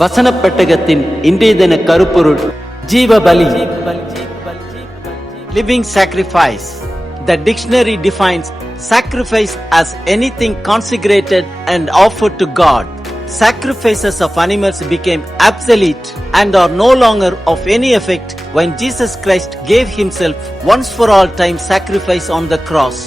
வசனப் பெட்டகத்தின் இன்றைய தின கருப்பொருள் ஜீவ பலி living sacrifice. The dictionary defines sacrifice as anything consecrated and offered to God. Sacrifices of animals became obsolete and are no longer of any effect when Jesus Christ gave himself once for all time sacrifice on the cross.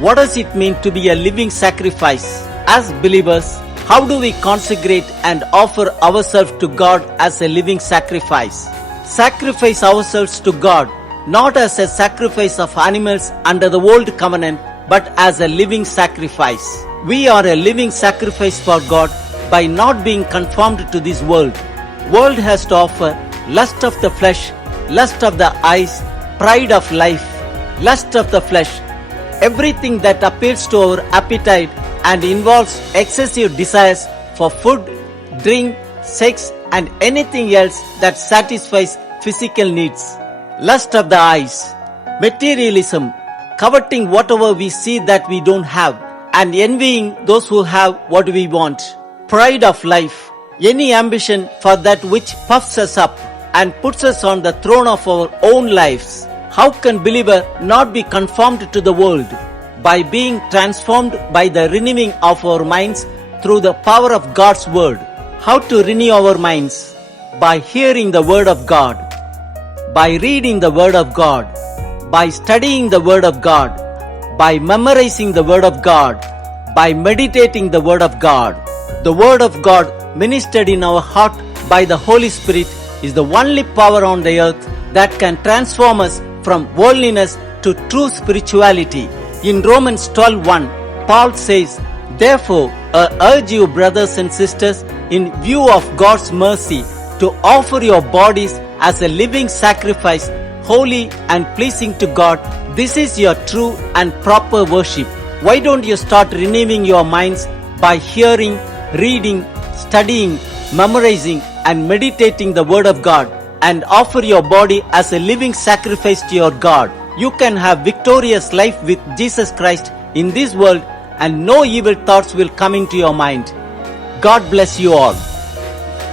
What does it mean to be a living sacrifice? As believers, how do we consecrate and offer ourselves to God as a living sacrifice? Sacrifice ourselves to God not as a sacrifice of animals under the old covenant, but as a living sacrifice. We are a living sacrifice for God by not being conformed to this world. World has to offer lust of the flesh, lust of the eyes, pride of life, lust of the flesh, everything that appeals to our appetite and involves excessive desires for food, drink, sex, and anything else that satisfies physical needs. Lust of the eyes, materialism, coveting whatever we see that we don't have, and envying those who have what we want. Pride of life, any ambition for that which puffs us up and puts us on the throne of our own lives. How can believer not be conformed to the world? By being transformed by the renewing of our minds through the power of God's word. How to renew our minds? By hearing the word of God by reading the Word of God, by studying the Word of God, by memorizing the Word of God, by meditating the Word of God. The Word of God ministered in our heart by the Holy Spirit is the only power on the earth that can transform us from worldliness to true spirituality. In Romans 12:1, Paul says, Therefore, I urge you, brothers and sisters, in view of God's mercy, to offer your bodies as a living sacrifice, holy and pleasing to God. This is your true and proper worship. Why don't you start renewing your minds by hearing, reading, studying, memorizing, and meditating the Word of God and offer your body as a living sacrifice to your God? You can have victorious life with Jesus Christ in this world and no evil thoughts will come into your mind. God bless you all.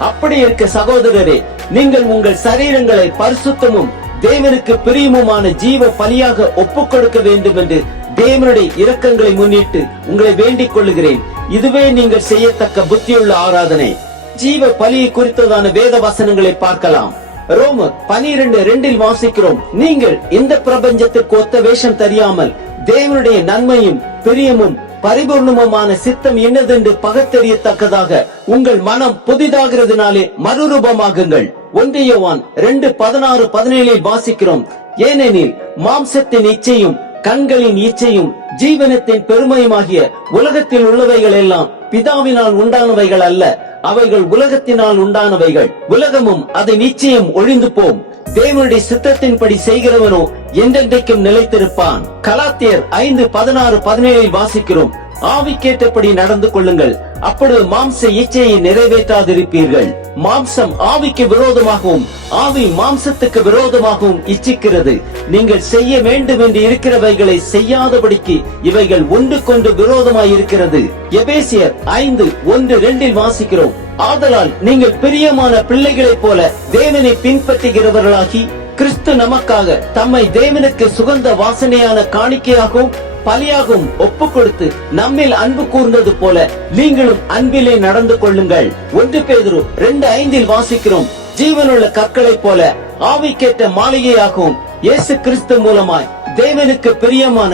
அப்படி இருக்க சகோதரரே நீங்கள் உங்கள் சரீரங்களை பரிசுத்தமும் தேவனுக்கு பிரியமுமான ஜீவ பலியாக ஒப்புக் கொடுக்க வேண்டும் என்று தேவனுடைய இரக்கங்களை முன்னிட்டு உங்களை வேண்டிக் கொள்ளுகிறேன் இதுவே நீங்கள் செய்யத்தக்க புத்தியுள்ள ஆராதனை ஜீவ பலியை குறித்ததான வேத வசனங்களை பார்க்கலாம் ரோமர் பனிரெண்டு ரெண்டில் வாசிக்கிறோம். நீங்கள் இந்த பிரபஞ்சத்துக்கு ஒத்த வேஷம் தெரியாமல் தேவனுடைய நன்மையும் பிரியமும் பரிபூர்ணமுமான சித்தம் என்னதென்று பகத்தெறியத்தக்கதாக உங்கள் மனம் புதிதாகிறதுனாலே மறுரூபமாகுங்கள். ஒன்றியவான் ரெண்டு பதினாறு பதினேழில் வாசிக்கிறோம். ஏனெனில் மாம்சத்தின் இச்சையும் கண்களின் இச்சையும் ஜீவனத்தின் பெருமையுமாகிய உலகத்தில் உள்ளவைகள் எல்லாம் பிதாவினால் உண்டானவைகள் அல்ல. அவைகள் உலகத்தினால் உண்டானவைகள். உலகமும் அது நிச்சயம் ஒழிந்து போம். தேவனுடைய சித்தத்தின்படி செய்கிறவனோ என்றென்றைக்கும் நிலைத்திருப்பான். கலாத்தியர் ஐந்து பதினாறு பதினேழில் வாசிக்கிறோம். ஆவிக்கேட்டபடி நடந்து கொள்ளுங்கள். அப்பொழுது மாம்ச இச்சையை நிறைவேற்றாதிருப்பீர்கள். மாம்சம் ஆவிக்கு விரோதமாகவும் ஆவி மாம்சத்துக்கு விரோதமாகவும் இச்சிக்கிறது. நீங்கள் செய்ய வேண்டும் என்று இருக்கிறவைகளை செய்யாதபடிக்கு இவைகள் ஒன்று கொண்டு விரோதமாய் இருக்கிறது எபேசியர் ஐந்து ஒன்று ரெண்டில் வாசிக்கிறோம். ஆதலால் நீங்கள் பிரியமான பிள்ளைகளைப் போல தேவனை பின்பற்றுகிறவர்களாகி கிறிஸ்து நமக்காக தம்மை தேவனுக்கு சுகந்த வாசனையான காணிக்கையாகவும் பலியாகவும் ஒப்பு கொடுத்து நம்மில் அன்பு கூர்ந்தது போல நீங்களும் அன்பிலே நடந்து கொள்ளுங்கள். ஒன்று பேதுரு ரெண்டு ஐந்தில் வாசிக்கிறோம். ஜீவனுள்ள கற்களை போல ஆவிக்கேற்ற மாளிகையாகவும் இயேசு கிறிஸ்து மூலமாய் தேவனுக்கு பிரியமான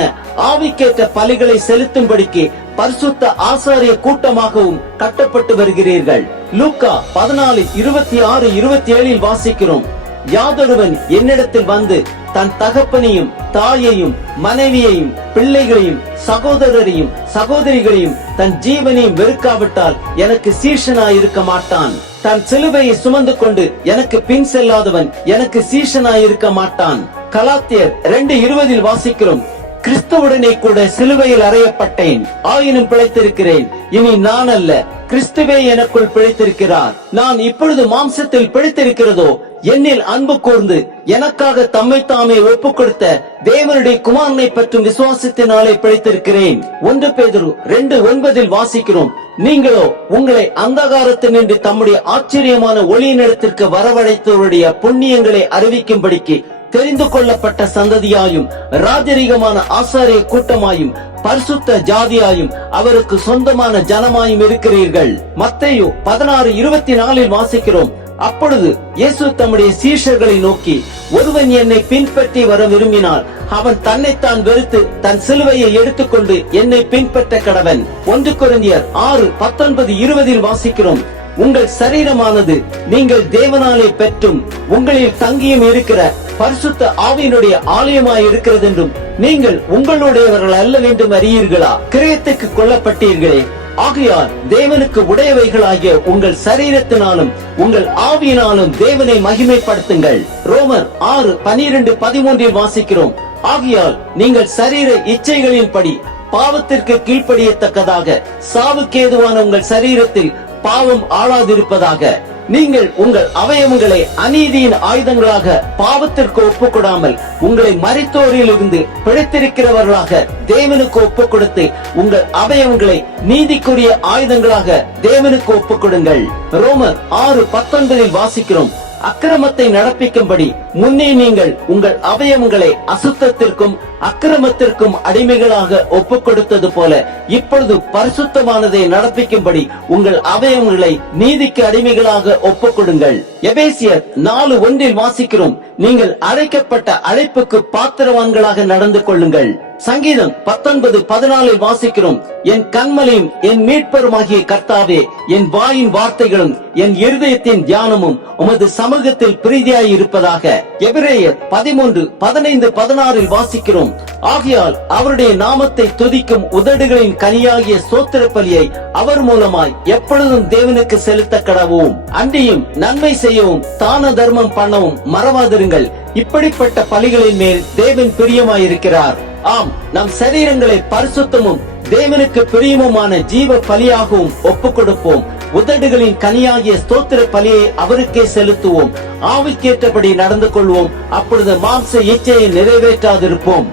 ஆவிக்கேற்ற பலிகளை செலுத்தும்படிக்கு பரிசுத்த ஆசாரிய கூட்டமாகவும் கட்டப்பட்டு வருகிறீர்கள். லூக்கா பதினாலு இருபத்தி ஆறு இருபத்தி ஏழில் வாசிக்கிறோம். யாதொருவன் என்னிடத்தில் வந்து தன் தகப்பனையும் தாயையும் மனைவியையும் பிள்ளைகளையும் சகோதரரையும் சகோதரிகளையும் தன் ஜீவனையும் வெறுக்காவிட்டால் எனக்கு சீஷனாய் இருக்க மாட்டான். தன் சிலுவையை சுமந்து கொண்டு எனக்கு பின் செல்லாதவன் எனக்கு சீஷனாயிருக்க மாட்டான். கலாத்தியர் ரெண்டு இருபதில் வாசிக்கிறோம். கிறிஸ்துவுடனே கூட சிலுவையில் அறையப்பட்டேன். ஆயினும் பிழைத்திருக்கிறேன். இனி நான் அல்ல. கிறிஸ்துவே எனக்குள் பிழைத்திருக்கிறார். நான் இப்பொழுது மாம்சத்தில் பிழைத்திருக்கிறதோ? என்னில் அன்பு கூர்ந்து எனக்காக தம்மை தாமே ஒப்புக் கொடுத்த தேவனுடைய குமாரனை பற்றும் விசுவாசத்தினாலே பிழைத்திருக்கிறேன். ஒன்று பேதரு ரெண்டு ஒன்பதில் வாசிக்கிறோம். நீங்களோ உங்களை அந்தகாரத்தினின்று தம்முடைய ஆச்சரியமான ஒளியினிடத்திற்கு வரவழைத்தவருடைய புண்ணியங்களை அறிவிக்கும்படிக்கு தெரிந்து கொள்ளப்பட்ட சந்ததியாயும் ராஜரீகமான ஆசாரிய கூட்டமாயும் பரிசுத்த ஜாதியாயும் அவருக்கு சொந்தமான ஜனமாயும் இருக்கிறீர்கள். மத்தையோ பதினாறு இருபத்தி நாலில் வாசிக்கிறோம். அப்பொழுது இயேசு தம்முடைய சீஷர்களை நோக்கி ஒருவன் என்னை பின்பற்றி வர விரும்பினால் அவன் தன்னைத்தான் வெறுத்து தன் சிலுவையை எடுத்துக்கொண்டு என்னை பின்பற்ற கடவன். ஒன்று கொரிந்தியர் ஆறு பத்தொன்பது இருபதில் வாசிக்கிறோம். உங்கள் சரீரமானது நீங்கள் தேவனாலே பெற்றும் உங்களில் தங்கியும் இருக்கிற பரிசுத்த ஆவியினுடைய ஆலயமாய் இருக்கிறது என்றும் நீங்கள் உங்களுடையவர்கள் அல்ல வேண்டும் அறியீர்களா? கிரயத்துக்கு கொல்லப்பட்டீர்களே. ஆகையால் தேவனுக்கு உடையவைகளாகிய உங்கள் சரீரத்தினாலும் உங்கள் ஆவியினாலும் தேவனை மகிமைப்படுத்துங்கள். ரோமர் ஆறு பனிரெண்டு பதிமூன்றில் வாசிக்கிறோம். ஆகையால் நீங்கள் சரீர இச்சைகளின்படி பாவத்திற்கு கீழ்ப்படியத்தக்கதாக சாவுக்கேதுவான உங்கள் சரீரத்தில் பாவம் ஆளாதிருப்பதாக நீங்கள் உங்கள் அவயவங்களை அநீதியின் ஆயுதங்களாக பாவத்திற்கு ஒப்புக்கொடாமல் உங்களை மறைத்தோரிலிருந்து பிழைத்திருக்கிறவர்களாக தேவனுக்கு ஒப்புக் கொடுத்து உங்கள் அவயவங்களை நீதிக்குரிய ஆயுதங்களாக தேவனுக்கு ஒப்புக் கொடுங்கள் ரோமர் ஆறு பத்தொன்பதில் வாசிக்கிறோம். அக்கிரமத்தை நடப்பிக்கும்படி முன்னே நீங்கள் உங்கள் அவயவங்களை அசுத்தத்திற்கும் அக்கிரமத்திற்கும் அடிமைகளாக ஒப்பு கொடுத்தது போல இப்பொழுது பரிசுத்தமானதை நடப்பிக்கும்படி உங்கள் அவயவங்களை நீதிக்கு அடிமைகளாக ஒப்பு கொடுங்கள் எபேசியர் நாலு ஒன்றில் வாசிக்கிறோம். நீங்கள் அழைக்கப்பட்ட அழைப்புக்கு பாத்திரவான்களாக நடந்து கொள்ளுங்கள். சங்கீதம் பத்தொன்பது பதினாலில் வாசிக்கிறோம் என் கண்மலையும் என் மீட்பருமாகிய கர்த்தாவே என் வாயின் வார்த்தைகளும் என் இருதயத்தின் தியானமும் உமது சமூகத்தில் பிரீதியாய் இருப்பதாக எபிரேயர் பதிமூன்று பதினைந்து பதினாறில் வாசிக்கிறோம் ஆகையால் அவருடைய நாமத்தை துதிக்கும் உதடுகளின் கனியாகிய சோத்திர பலியை அவர் மூலமாய் எப்பொழுதும் தேவனுக்கு செலுத்த கடவும் அன்றியும் நன்மை செய்யவும் தான தர்மம் பண்ணவும் மறவாதிருங்கள். இப்படிப்பட்ட பலிகளின் மேல் தேவன் பிரியமாயிருக்கிறார். ஆம் நம் சரீரங்களை பரிசுத்தமும் தேவனுக்கு பிரியமுமான ஜீவ பலியாகவும் ஒப்பு கொடுப்போம் உதடுகளின் கனியாகிய ஸ்தோத்திர பலியை அவருக்கே செலுத்துவோம். ஆவிக்கேற்றபடி நடந்து கொள்வோம். அப்பொழுது மாம்ச இச்சையை நிறைவேற்றாதிருப்போம்.